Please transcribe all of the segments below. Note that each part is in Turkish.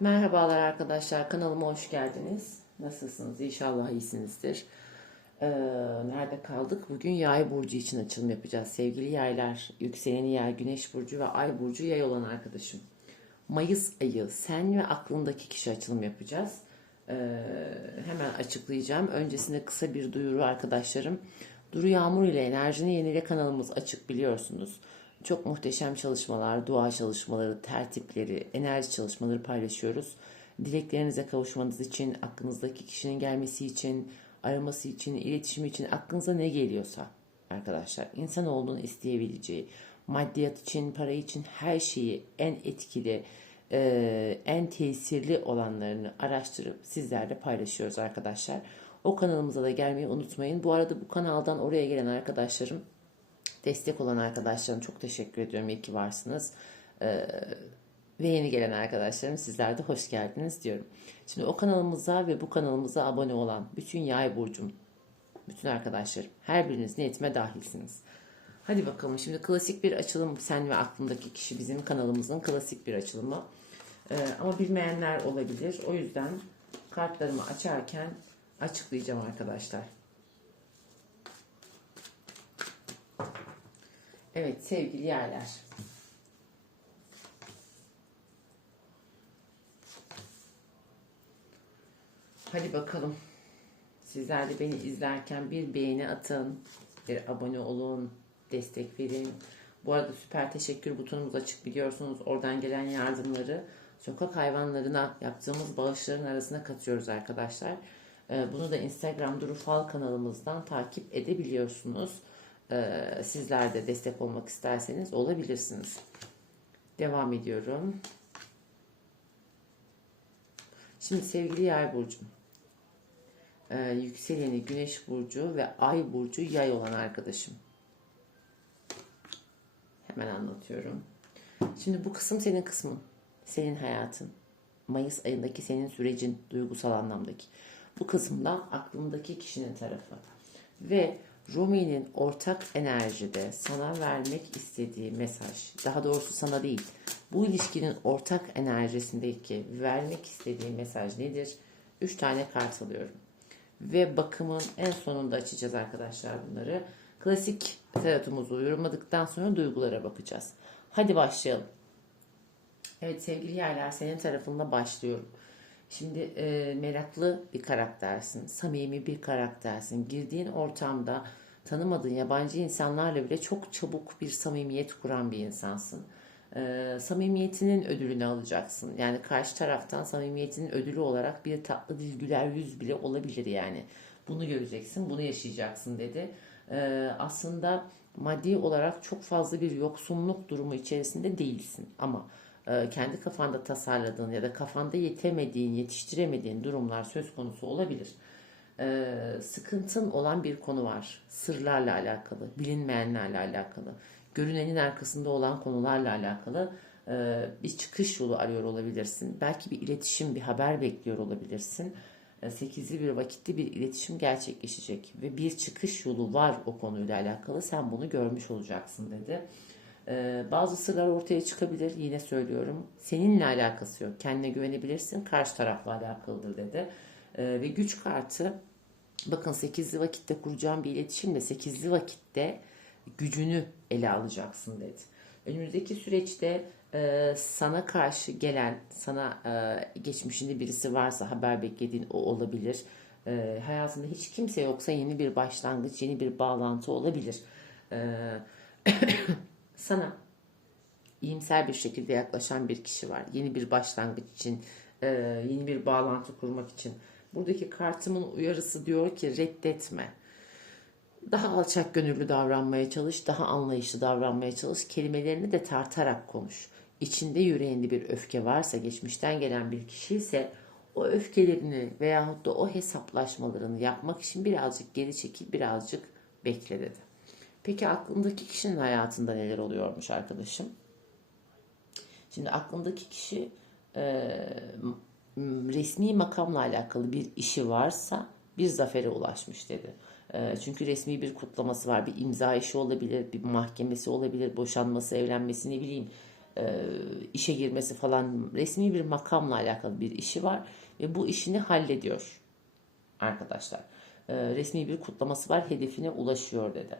Merhabalar arkadaşlar kanalıma hoş geldiniz. Nasılsınız? İnşallah iyisinizdir. Ee, nerede kaldık? Bugün yay burcu için açılım yapacağız. Sevgili yaylar, yükseleni yay, güneş burcu ve ay burcu yay olan arkadaşım. Mayıs ayı sen ve aklındaki kişi açılım yapacağız. Ee, hemen açıklayacağım. Öncesinde kısa bir duyuru arkadaşlarım. Duru Yağmur ile Enerjini Yenile kanalımız açık biliyorsunuz. Çok muhteşem çalışmalar, dua çalışmaları, tertipleri, enerji çalışmaları paylaşıyoruz. Dileklerinize kavuşmanız için, aklınızdaki kişinin gelmesi için, araması için, iletişim için aklınıza ne geliyorsa arkadaşlar insanoğlunun isteyebileceği maddiyat için, para için her şeyi en etkili, e, en tesirli olanlarını araştırıp sizlerle paylaşıyoruz arkadaşlar. O kanalımıza da gelmeyi unutmayın. Bu arada bu kanaldan oraya gelen arkadaşlarım destek olan arkadaşlarım çok teşekkür ediyorum. İyi ki varsınız. Ee, ve yeni gelen arkadaşlarım sizler de hoş geldiniz diyorum. Şimdi o kanalımıza ve bu kanalımıza abone olan bütün yay burcum, bütün arkadaşlarım, her biriniz niyetime dahilsiniz. Hadi bakalım şimdi klasik bir açılım sen ve aklındaki kişi bizim kanalımızın klasik bir açılımı. Ee, ama bilmeyenler olabilir. O yüzden kartlarımı açarken açıklayacağım arkadaşlar. Evet sevgili yerler. Hadi bakalım. Sizler de beni izlerken bir beğeni atın, bir abone olun, destek verin. Bu arada süper teşekkür butonumuz açık biliyorsunuz. Oradan gelen yardımları sokak hayvanlarına yaptığımız bağışların arasına katıyoruz arkadaşlar. Ee, Bunu da Instagram Duru Fal kanalımızdan takip edebiliyorsunuz. Ee, Sizler de destek olmak isterseniz olabilirsiniz. Devam ediyorum. Şimdi sevgili yay burcum. Ee, yükseleni güneş burcu ve ay burcu yay olan arkadaşım. Hemen anlatıyorum. Şimdi bu kısım senin kısmın. Senin hayatın. Mayıs ayındaki senin sürecin duygusal anlamdaki. Bu kısımda aklındaki kişinin tarafı. Ve Rumi'nin ortak enerjide sana vermek istediği mesaj, daha doğrusu sana değil, bu ilişkinin ortak enerjisindeki vermek istediği mesaj nedir? Üç tane kart alıyorum. Ve bakımın en sonunda açacağız arkadaşlar bunları. Klasik tarotumuzu yorumladıktan sonra duygulara bakacağız. Hadi başlayalım. Evet sevgili yerler senin tarafında başlıyorum. Şimdi e, meraklı bir karaktersin, samimi bir karaktersin. Girdiğin ortamda tanımadığın yabancı insanlarla bile çok çabuk bir samimiyet kuran bir insansın. E, samimiyetinin ödülünü alacaksın. Yani karşı taraftan samimiyetinin ödülü olarak bir tatlı dil güler yüz bile olabilir yani. Bunu göreceksin, bunu yaşayacaksın dedi. E, aslında maddi olarak çok fazla bir yoksunluk durumu içerisinde değilsin ama kendi kafanda tasarladığın ya da kafanda yetemediğin, yetiştiremediğin durumlar söz konusu olabilir. E, sıkıntın olan bir konu var. Sırlarla alakalı, bilinmeyenlerle alakalı, görünenin arkasında olan konularla alakalı e, bir çıkış yolu arıyor olabilirsin. Belki bir iletişim, bir haber bekliyor olabilirsin. E, Sekizli bir vakitli bir iletişim gerçekleşecek ve bir çıkış yolu var o konuyla alakalı. Sen bunu görmüş olacaksın dedi. Ee, bazı sırlar ortaya çıkabilir yine söylüyorum. Seninle alakası yok. Kendine güvenebilirsin. Karşı tarafla alakalıdır dedi. Ee, ve güç kartı bakın 8'li vakitte kuracağım bir iletişimle 8'li vakitte gücünü ele alacaksın dedi. Önümüzdeki süreçte e, sana karşı gelen, sana e, geçmişinde birisi varsa haber beklediğin o olabilir. E, hayatında hiç kimse yoksa yeni bir başlangıç, yeni bir bağlantı olabilir. Sana iyimser bir şekilde yaklaşan bir kişi var. Yeni bir başlangıç için, e, yeni bir bağlantı kurmak için. Buradaki kartımın uyarısı diyor ki reddetme. Daha alçak gönüllü davranmaya çalış, daha anlayışlı davranmaya çalış. Kelimelerini de tartarak konuş. İçinde yüreğinde bir öfke varsa, geçmişten gelen bir kişi ise o öfkelerini veyahut da o hesaplaşmalarını yapmak için birazcık geri çekil, birazcık bekle dedi. Peki aklındaki kişinin hayatında neler oluyormuş arkadaşım? Şimdi aklındaki kişi e, resmi makamla alakalı bir işi varsa bir zafere ulaşmış dedi. E, çünkü resmi bir kutlaması var. Bir imza işi olabilir, bir mahkemesi olabilir, boşanması, evlenmesi ne bileyim. e, işe girmesi falan resmi bir makamla alakalı bir işi var ve bu işini hallediyor arkadaşlar. E, resmi bir kutlaması var, hedefine ulaşıyor dedi.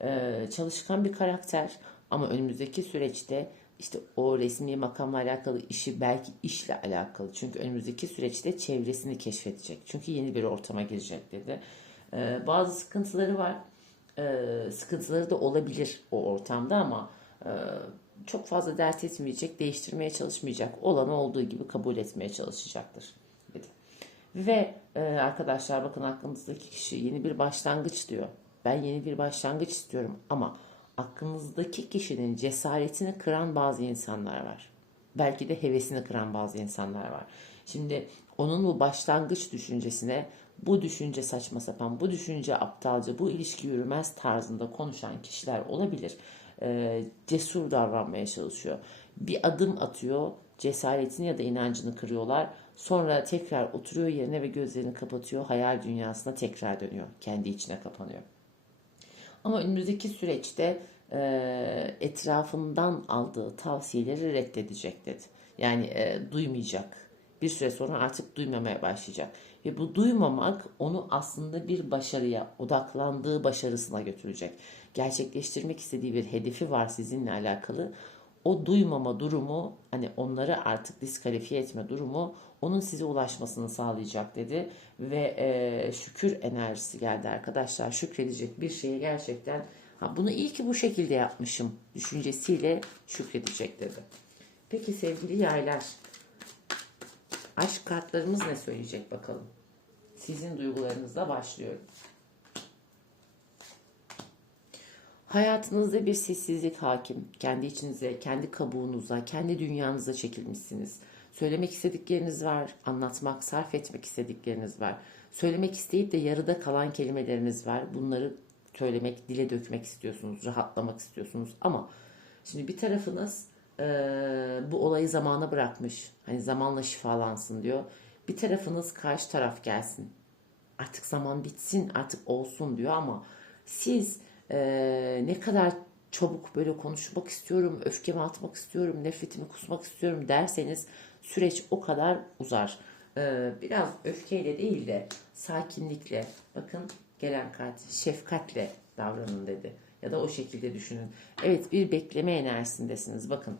E, çalışkan bir karakter ama önümüzdeki süreçte işte o resmi makamla alakalı işi belki işle alakalı. Çünkü önümüzdeki süreçte çevresini keşfedecek. Çünkü yeni bir ortama girecek dedi. E, bazı sıkıntıları var. E, sıkıntıları da olabilir o ortamda ama e, çok fazla dert etmeyecek, değiştirmeye çalışmayacak. Olanı olduğu gibi kabul etmeye çalışacaktır dedi. Ve e, arkadaşlar bakın aklınızdaki kişi yeni bir başlangıç diyor. Ben yeni bir başlangıç istiyorum ama aklınızdaki kişinin cesaretini kıran bazı insanlar var. Belki de hevesini kıran bazı insanlar var. Şimdi onun bu başlangıç düşüncesine bu düşünce saçma sapan, bu düşünce aptalca, bu ilişki yürümez tarzında konuşan kişiler olabilir. Ee, cesur davranmaya çalışıyor. Bir adım atıyor, cesaretini ya da inancını kırıyorlar. Sonra tekrar oturuyor yerine ve gözlerini kapatıyor. Hayal dünyasına tekrar dönüyor. Kendi içine kapanıyor. Ama önümüzdeki süreçte e, etrafından aldığı tavsiyeleri reddedecek dedi. Yani e, duymayacak. Bir süre sonra artık duymamaya başlayacak. Ve bu duymamak onu aslında bir başarıya, odaklandığı başarısına götürecek. Gerçekleştirmek istediği bir hedefi var sizinle alakalı. O duymama durumu, hani onları artık diskalifiye etme durumu onun size ulaşmasını sağlayacak dedi. Ve e, şükür enerjisi geldi arkadaşlar. Şükredecek bir şeye gerçekten ha, bunu iyi ki bu şekilde yapmışım düşüncesiyle şükredecek dedi. Peki sevgili yaylar, aşk kartlarımız ne söyleyecek bakalım. Sizin duygularınızla başlıyorum. Hayatınızda bir sessizlik hakim. Kendi içinize, kendi kabuğunuza, kendi dünyanıza çekilmişsiniz. Söylemek istedikleriniz var, anlatmak, sarf etmek istedikleriniz var. Söylemek isteyip de yarıda kalan kelimeleriniz var. Bunları söylemek, dile dökmek istiyorsunuz, rahatlamak istiyorsunuz. Ama şimdi bir tarafınız e, bu olayı zamana bırakmış. Hani zamanla şifalansın diyor. Bir tarafınız karşı taraf gelsin. Artık zaman bitsin, artık olsun diyor ama siz e, ne kadar çabuk böyle konuşmak istiyorum, öfkemi atmak istiyorum, nefretimi kusmak istiyorum derseniz süreç o kadar uzar. E, biraz öfkeyle değil de sakinlikle, bakın gelen kart şefkatle davranın dedi. Ya da o şekilde düşünün. Evet bir bekleme enerjisindesiniz. Bakın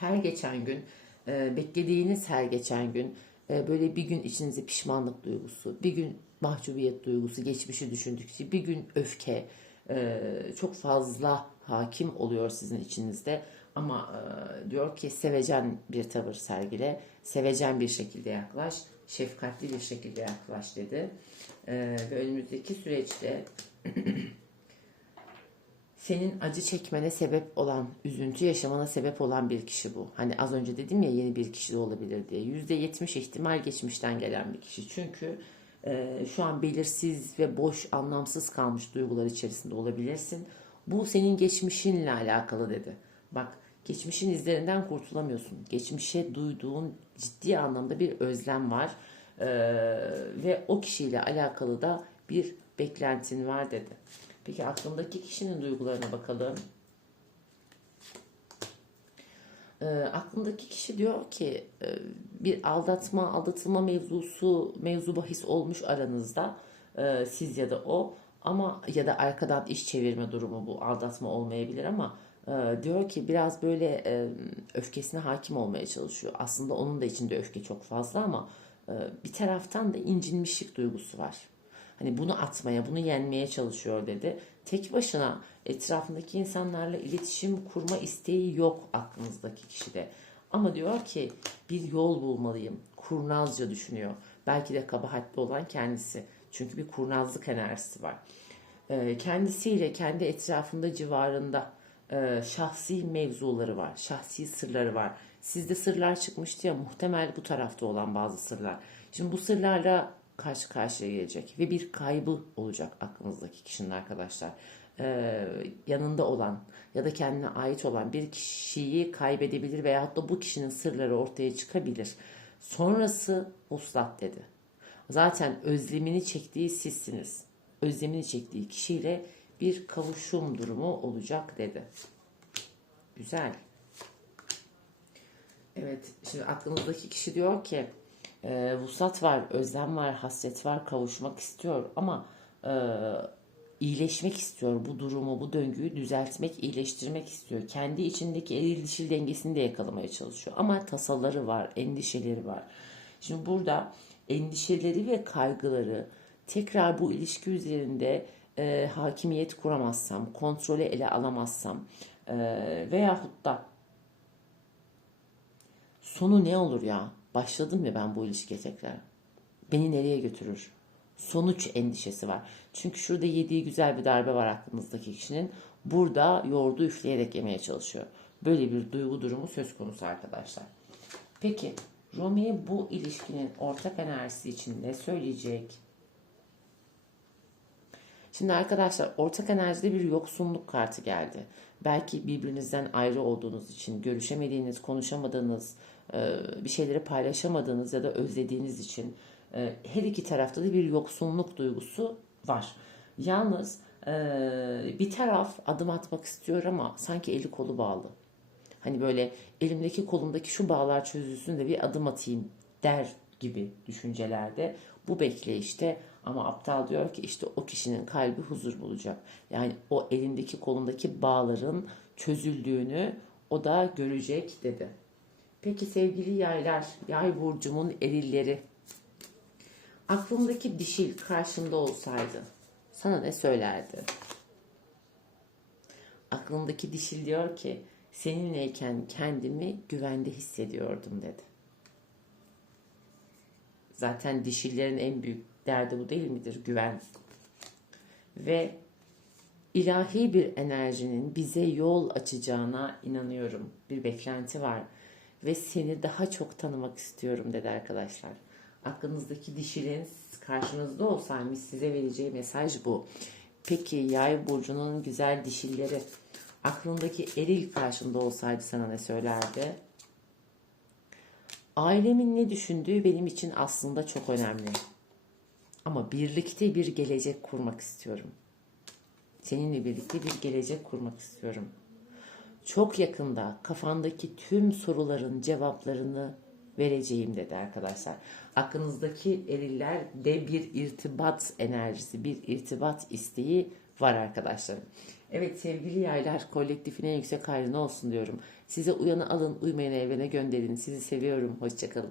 her geçen gün e, beklediğiniz her geçen gün e, böyle bir gün içinize pişmanlık duygusu, bir gün mahcubiyet duygusu, geçmişi düşündükçe bir gün öfke e, çok fazla hakim oluyor sizin içinizde. Ama e, diyor ki sevecen bir tavır sergile, sevecen bir şekilde yaklaş, şefkatli bir şekilde yaklaş dedi. E, ve önümüzdeki süreçte senin acı çekmene sebep olan, üzüntü yaşamana sebep olan bir kişi bu. Hani az önce dedim ya yeni bir kişi de olabilir diye. %70 ihtimal geçmişten gelen bir kişi. Çünkü e, şu an belirsiz ve boş, anlamsız kalmış duygular içerisinde olabilirsin. Bu senin geçmişinle alakalı dedi. Bak geçmişin izlerinden kurtulamıyorsun. Geçmişe duyduğun ciddi anlamda bir özlem var. E, ve o kişiyle alakalı da bir beklentin var dedi. Peki aklımdaki kişinin duygularına bakalım. E, aklımdaki kişi diyor ki e, bir aldatma, aldatılma mevzusu, mevzu bahis olmuş aranızda. E, siz ya da o ama ya da arkadan iş çevirme durumu bu aldatma olmayabilir ama e, diyor ki biraz böyle e, öfkesine hakim olmaya çalışıyor. Aslında onun da içinde öfke çok fazla ama e, bir taraftan da incinmişlik duygusu var. Hani bunu atmaya, bunu yenmeye çalışıyor dedi. Tek başına etrafındaki insanlarla iletişim kurma isteği yok aklınızdaki kişide. Ama diyor ki bir yol bulmalıyım. Kurnazca düşünüyor. Belki de kabahatli olan kendisi. Çünkü bir kurnazlık enerjisi var. Ee, kendisiyle, kendi etrafında, civarında e, şahsi mevzuları var. Şahsi sırları var. Sizde sırlar çıkmıştı ya muhtemel bu tarafta olan bazı sırlar. Şimdi bu sırlarla karşı karşıya gelecek ve bir kaybı olacak aklınızdaki kişinin arkadaşlar. Ee, yanında olan ya da kendine ait olan bir kişiyi kaybedebilir veyahut da bu kişinin sırları ortaya çıkabilir. Sonrası uslat dedi. Zaten özlemini çektiği sizsiniz. Özlemini çektiği kişiyle bir kavuşum durumu olacak dedi. Güzel. Evet, şimdi aklınızdaki kişi diyor ki e, vuslat var, özlem var, hasret var, kavuşmak istiyor ama e, iyileşmek istiyor. Bu durumu, bu döngüyü düzeltmek, iyileştirmek istiyor. Kendi içindeki eril dişil dengesini de yakalamaya çalışıyor. Ama tasaları var, endişeleri var. Şimdi burada endişeleri ve kaygıları tekrar bu ilişki üzerinde e, hakimiyet kuramazsam, kontrolü ele alamazsam e, veyahut da Sonu ne olur ya? Başladım ya ben bu ilişkiye tekrar. Beni nereye götürür? Sonuç endişesi var. Çünkü şurada yediği güzel bir darbe var aklınızdaki kişinin. Burada yoğurdu üfleyerek yemeye çalışıyor. Böyle bir duygu durumu söz konusu arkadaşlar. Peki Romeo bu ilişkinin ortak enerjisi için ne söyleyecek? Şimdi arkadaşlar ortak enerjide bir yoksunluk kartı geldi. Belki birbirinizden ayrı olduğunuz için, görüşemediğiniz, konuşamadığınız, bir şeyleri paylaşamadığınız ya da özlediğiniz için e, her iki tarafta da bir yoksunluk duygusu var. Yalnız e, bir taraf adım atmak istiyor ama sanki eli kolu bağlı. Hani böyle elimdeki kolumdaki şu bağlar çözülsün de bir adım atayım der gibi düşüncelerde. Bu bekleyişte ama aptal diyor ki işte o kişinin kalbi huzur bulacak. Yani o elindeki kolundaki bağların çözüldüğünü o da görecek dedi. Peki sevgili yaylar, yay burcumun erilleri. Aklımdaki dişil karşında olsaydı sana ne söylerdi? Aklımdaki dişil diyor ki seninleyken kendimi güvende hissediyordum dedi. Zaten dişillerin en büyük derdi bu değil midir? Güven. Ve ilahi bir enerjinin bize yol açacağına inanıyorum. Bir beklenti var. Ve seni daha çok tanımak istiyorum dedi arkadaşlar. Aklınızdaki dişilin karşınızda olsaymış size vereceği mesaj bu. Peki yay burcunun güzel dişilleri aklındaki eril karşında olsaydı sana ne söylerdi? Ailemin ne düşündüğü benim için aslında çok önemli. Ama birlikte bir gelecek kurmak istiyorum. Seninle birlikte bir gelecek kurmak istiyorum. Çok yakında kafandaki tüm soruların cevaplarını vereceğim dedi arkadaşlar. Aklınızdaki eriller de bir irtibat enerjisi, bir irtibat isteği var arkadaşlarım. Evet sevgili yaylar kolektifine yüksek hayrına olsun diyorum. Size uyanı alın, uymayanı evine gönderin. Sizi seviyorum. Hoşçakalın.